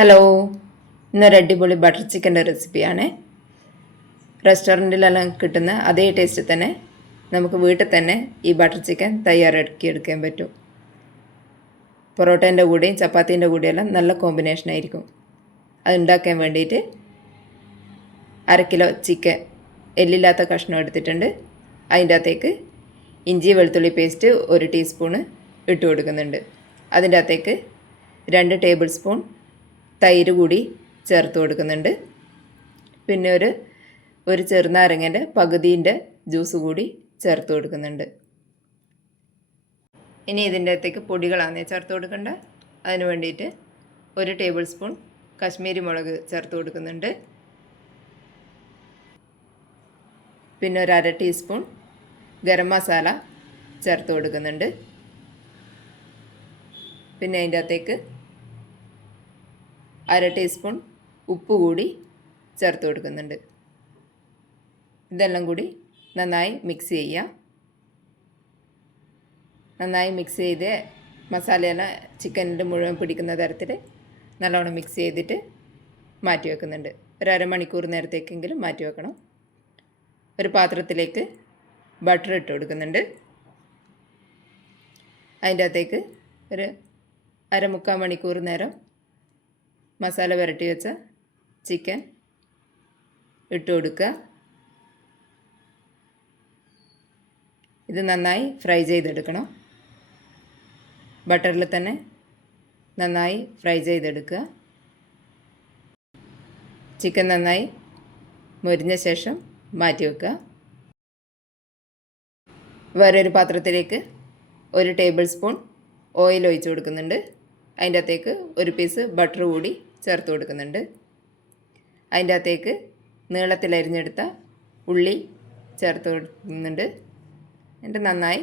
Hello, ഇന്നൊരു അടിപൊളി butter ചിക്കൻ്റെ റെസിപ്പിയാണ്. റെസ്റ്റോറൻറ്റിലെല്ലാം കിട്ടുന്ന അതേ ടേസ്റ്റ് തന്നെ നമുക്ക് വീട്ടിൽ തന്നെ ഈ ബട്ടർ ചിക്കൻ തയ്യാറാക്കിയെടുക്കാൻ പറ്റും. പൊറോട്ടേൻ്റെ കൂടെയും ചപ്പാത്തീൻ്റെ കൂടെയെല്ലാം നല്ല കോമ്പിനേഷൻ ആയിരിക്കും. അത് ഉണ്ടാക്കാൻ വേണ്ടിയിട്ട് 1/2 കിലോ ചിക്കൻ എല്ലില്ലാത്ത കഷ്ണം എടുത്തിട്ടുണ്ട്. അതിൻ്റെ അകത്തേക്ക് ഇഞ്ചി വെളുത്തുള്ളി പേസ്റ്റ് 1 ടീസ്പൂണ് ഇട്ട് കൊടുക്കുന്നുണ്ട്. അതിൻ്റെ അകത്തേക്ക് 2 ടേബിൾ സ്പൂൺ തൈര് കൂടി ചേർത്ത് കൊടുക്കുന്നുണ്ട്. പിന്നെ ഒരു ചെറുനാരങ്ങൻ്റെ പകുതിൻ്റെ ജ്യൂസ് കൂടി ചേർത്ത് കൊടുക്കുന്നുണ്ട്. ഇനി ഇതിൻ്റെ അകത്തേക്ക് പൊടികളാണ് ചേർത്ത് കൊടുക്കേണ്ടത്. അതിന് വേണ്ടിയിട്ട് 1 ടേബിൾ സ്പൂൺ കശ്മീരി മുളക് ചേർത്ത് കൊടുക്കുന്നുണ്ട്. പിന്നെ 1/2 ടീസ്പൂൺ ഗരം മസാല ചേർത്ത് കൊടുക്കുന്നുണ്ട്. പിന്നെ അതിൻ്റെ അകത്തേക്ക് 1/2 ടീസ്പൂൺ ഉപ്പ് കൂടി ചേർത്ത് കൊടുക്കുന്നുണ്ട്. ഇതെല്ലാം കൂടി നന്നായി മിക്സ് ചെയ്യുക. നന്നായി മിക്സ് ചെയ്ത് മസാലയെല്ലാം ചിക്കനിൻ്റെ മുഴുവൻ പിടിക്കുന്ന തരത്തിൽ നല്ലോണം മിക്സ് ചെയ്തിട്ട് മാറ്റി വെക്കുന്നുണ്ട്. ഒരു അരമണിക്കൂർ നേരത്തേക്കെങ്കിലും മാറ്റി വെക്കണം. ഒരു പാത്രത്തിലേക്ക് ബട്ടർ ഇട്ട് കൊടുക്കുന്നുണ്ട്. അതിൻ്റെ അകത്തേക്ക് ഒരു 1/4 മണിക്കൂർ നേരം മസാല പുരട്ടി വെച്ച ചിക്കൻ ഇട്ട് കൊടുക്കുക. ഇത് നന്നായി ഫ്രൈ ചെയ്തെടുക്കണം. ബട്ടറിൽ തന്നെ നന്നായി ഫ്രൈ ചെയ്തെടുക്കുക. ചിക്കൻ നന്നായി മൊരിഞ്ഞ ശേഷം മാറ്റി വെക്കുക. വേറൊരു പാത്രത്തിലേക്ക് 1 ടേബിൾ സ്പൂൺ ഓയിൽ ഒഴിച്ച് കൊടുക്കുന്നുണ്ട്. അതിൻ്റെ അകത്തേക്ക് 1 പീസ് ബട്ടർ കൂടി ചേർത്ത് കൊടുക്കുന്നുണ്ട്. അതിൻ്റെ അകത്തേക്ക് നീളത്തിൽ അരിഞ്ഞെടുത്ത ഉള്ളി ചേർത്ത് കൊടുക്കുന്നുണ്ട്. എന്നിട്ട് നന്നായി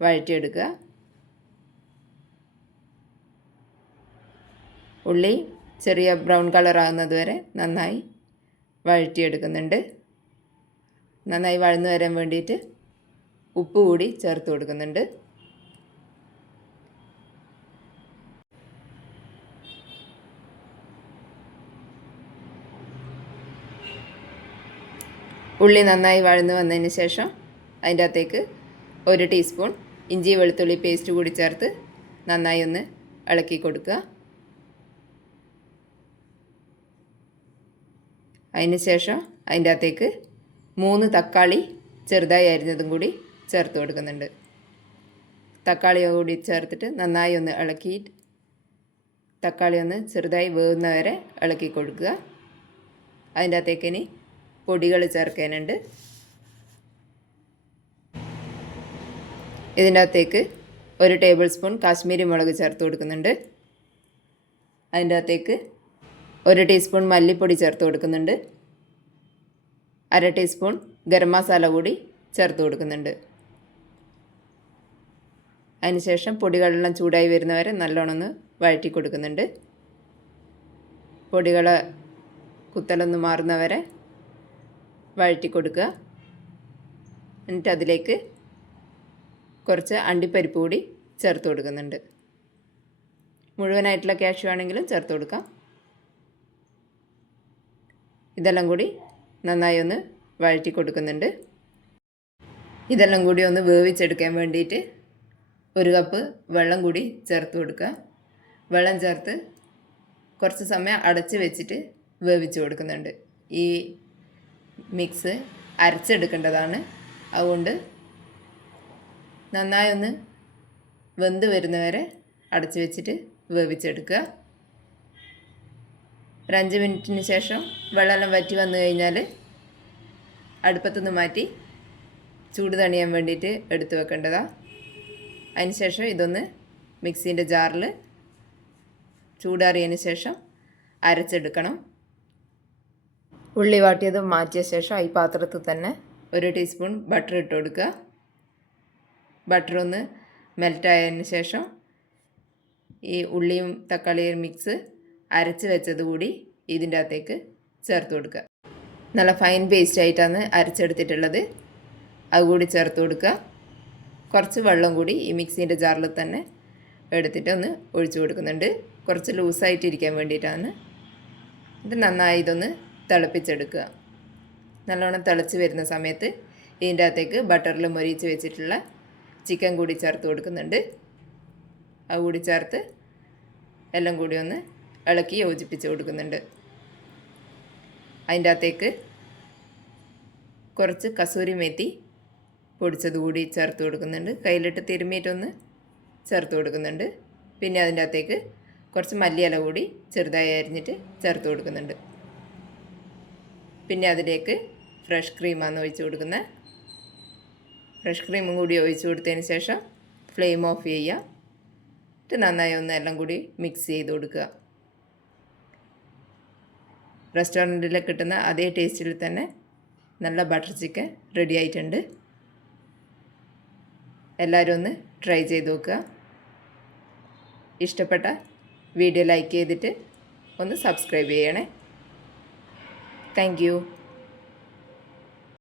വഴറ്റിയെടുക്കുക. ഉള്ളി ചെറിയ ബ്രൗൺ കളർ ആകുന്നത് വരെ നന്നായി വഴറ്റിയെടുക്കുന്നുണ്ട്. നന്നായി വഴന്നു വരാൻ വേണ്ടിയിട്ട് ഉപ്പ് കൂടി ചേർത്ത് കൊടുക്കുന്നുണ്ട്. ഉള്ളി നന്നായി വഴന്നു വന്നതിന് ശേഷം അതിൻ്റെ അകത്തേക്ക് 1 ടീസ്പൂൺ ഇഞ്ചി വെളുത്തുള്ളി പേസ്റ്റ് കൂടി ചേർത്ത് നന്നായി ഒന്ന് ഇളക്കി കൊടുക്കുക. അതിന് ശേഷം അതിൻ്റെ അകത്തേക്ക് 3 തക്കാളി ചെറുതായി അരിഞ്ഞതും കൂടി ചേർത്ത് കൊടുക്കുന്നുണ്ട്. തക്കാളി കൂടി ചേർത്തിട്ട് നന്നായി ഒന്ന് ഇളക്കി തക്കാളി ഒന്ന് ചെറുതായി വേവുന്നവരെ ഇളക്കി കൊടുക്കുക. അതിൻ്റെ അകത്തേക്ക് ഇനി പൊടികൾ ചേർക്കാനുണ്ട്. ഇതിൻ്റെ അകത്തേക്ക് 1 ടേബിൾ സ്പൂൺ കാശ്മീരി മുളക് ചേർത്ത് കൊടുക്കുന്നുണ്ട്. അതിൻ്റെ അകത്തേക്ക് 1 ടീസ്പൂൺ മല്ലിപ്പൊടി ചേർത്ത് കൊടുക്കുന്നുണ്ട്. 1/2 ടീസ്പൂൺ ഗരം മസാല കൂടി ചേർത്ത് കൊടുക്കുന്നുണ്ട്. അതിനുശേഷം പൊടികളെല്ലാം ചൂടായി വരുന്നവരെ നല്ലോണം ഒന്ന് വഴറ്റി കൊടുക്കുന്നുണ്ട്. പൊടികളെ കുത്തലൊന്ന് മാറുന്നവരെ വഴറ്റി കൊടുക്കുക. എന്നിട്ട് അതിലേക്ക് കുറച്ച് അണ്ടിപ്പരിപ്പ് കൂടി ചേർത്ത് കൊടുക്കുന്നുണ്ട്. മുഴുവനായിട്ടുള്ള കാഷ്യൂ ആണെങ്കിലും ചേർത്ത് കൊടുക്കാം. ഇതെല്ലാം കൂടി നന്നായി ഒന്ന് വഴറ്റി കൊടുക്കുന്നുണ്ട്. ഇതെല്ലാം കൂടി ഒന്ന് വേവിച്ചെടുക്കാൻ വേണ്ടിയിട്ട് 1 കപ്പ് വെള്ളം കൂടി ചേർത്ത് കൊടുക്കുക. വെള്ളം ചേർത്ത് കുറച്ച് സമയം അടച്ച് വെച്ചിട്ട് വേവിച്ച് കൊടുക്കുന്നുണ്ട്. ഈ മിക്സ് അരച്ചെടുക്കേണ്ടതാണ്. അതുകൊണ്ട് നന്നായി ഒന്ന് വെന്ത് വരുന്നവരെ അടച്ച് വെച്ചിട്ട് വേവിച്ചെടുക്കുക. ഒരു 5 മിനിറ്റിന് ശേഷം വെള്ളമെല്ലാം വറ്റി വന്നു കഴിഞ്ഞാൽ അടുപ്പത്തുനിന്ന് മാറ്റി ചൂട് തണിയാൻ വേണ്ടിയിട്ട് എടുത്ത് വെക്കേണ്ടതാണ്. അതിന് ശേഷം ഇതൊന്ന് മിക്സീൻ്റെ ജാറിൽ ചൂടാറിയതിന് ശേഷം അരച്ചെടുക്കണം. ഉള്ളി വാട്ടിയത് മാറ്റിയ ശേഷം ഈ പാത്രത്തിൽ തന്നെ 1 ടീസ്പൂൺ ബട്ടർ ഇട്ട് കൊടുക്കുക. ബട്ടർ ഒന്ന് മെൽറ്റായതിന് ശേഷം ഈ ഉള്ളിയും തക്കാളിയും മിക്സ് അരച്ച് വെച്ചത് കൂടി ഇതിൻ്റെ അകത്തേക്ക് ചേർത്ത് കൊടുക്കുക. നല്ല ഫൈൻ പേസ്റ്റ് ആയിട്ടാണ് അരച്ചെടുത്തിട്ടുള്ളത്. അതുകൂടി ചേർത്ത് കൊടുക്കുക. കുറച്ച് വെള്ളം കൂടി ഈ മിക്സീൻ്റെ ജാറിൽ തന്നെ എടുത്തിട്ട് ഒന്ന് ഒഴിച്ചു കൊടുക്കുന്നുണ്ട്. കുറച്ച് ലൂസായിട്ടിരിക്കാൻ വേണ്ടിയിട്ടാണ്. ഇത് നന്നായി ഇതൊന്ന് തിളപ്പിച്ചെടുക്കുക. നല്ലോണം തിളച്ച് വരുന്ന സമയത്ത് ഇതിൻ്റെ അകത്തേക്ക് ബട്ടറിൽ മൊരിച്ച് വെച്ചിട്ടുള്ള ചിക്കൻ കൂടി ചേർത്ത് കൊടുക്കുന്നുണ്ട്. അത് കൂടി ചേർത്ത് എല്ലാം കൂടി ഒന്ന് ഇളക്കി യോജിപ്പിച്ച് കൊടുക്കുന്നുണ്ട്. അതിൻ്റെ അകത്തേക്ക് കുറച്ച് കസൂരി മേത്തി പൊടിച്ചത് കൂടി ചേർത്ത് കൊടുക്കുന്നുണ്ട്. കയ്യിലിട്ട് തിരുമ്മിയിട്ടൊന്ന് ചേർത്ത് കൊടുക്കുന്നുണ്ട്. പിന്നെ അതിൻ്റെ അകത്തേക്ക് കുറച്ച് മല്ലിയില കൂടി ചെറുതായി അരിഞ്ഞിട്ട് ചേർത്ത് കൊടുക്കുന്നുണ്ട്. പിന്നെ അതിലേക്ക് ഫ്രഷ് ക്രീമാണ് ഒഴിച്ച് കൊടുക്കുന്നത്. ഫ്രഷ് ക്രീമും കൂടി ഒഴിച്ച് കൊടുത്തതിന് ശേഷം ഫ്ലെയിം ഓഫ് ചെയ്യുക. എന്നിട്ട് നന്നായി ഒന്ന് എല്ലാം കൂടി മിക്സ് ചെയ്ത് കൊടുക്കുക. റെസ്റ്റോറൻറ്റിൽ കിട്ടുന്ന അതേ ടേസ്റ്റിൽ തന്നെ നല്ല ബട്ടർ ചിക്കൻ റെഡി ആയിട്ടുണ്ട്. എല്ലാവരും ഒന്ന് ട്രൈ ചെയ്ത് നോക്കുക. ഇഷ്ടപ്പെട്ട വീഡിയോ ലൈക്ക് ചെയ്തിട്ട് ഒന്ന് സബ്സ്ക്രൈബ് ചെയ്യണേ. Thank you.